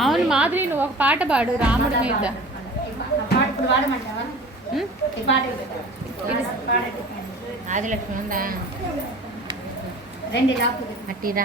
అవును మాధురి నువ్వు ఒక పాట పాడు రాముడి మీద ఆ పాట ఇప్పుడు పాడమంటావా ఉం? ఈ పాట పాడండి ఆదిలక్ష్మి ఉందా రెండు రాపుది అట్టిరా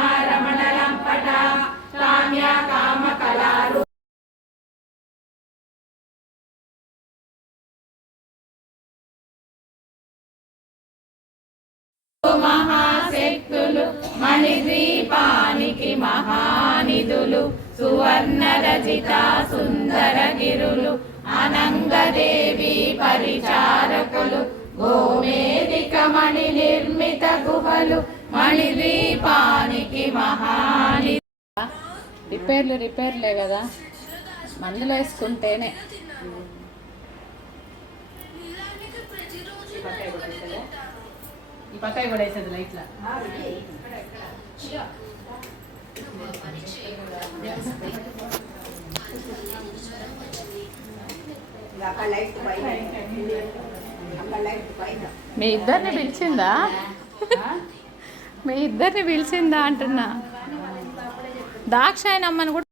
మహాశక్తులు మణిద్వీపానికి మహానిధులు సువర్ణ రచిత సుందర గిరులు అనంగదేవి పరిచారకులు గోమేదిక మణి నిర్మిత గుహలు మణిద్వీపానికి మహాని రిపేర్లు రిపేర్లే కదా. మందులు వేసుకుంటేనే ఈ పక్కాయి కూడా వేసేది లైట్లా మీ ఇద్దరిని పిలిచిందా? మీ ఇద్దరిని పిలిచిందా అంటున్నా. దాక్షాయనమ్మని కూడా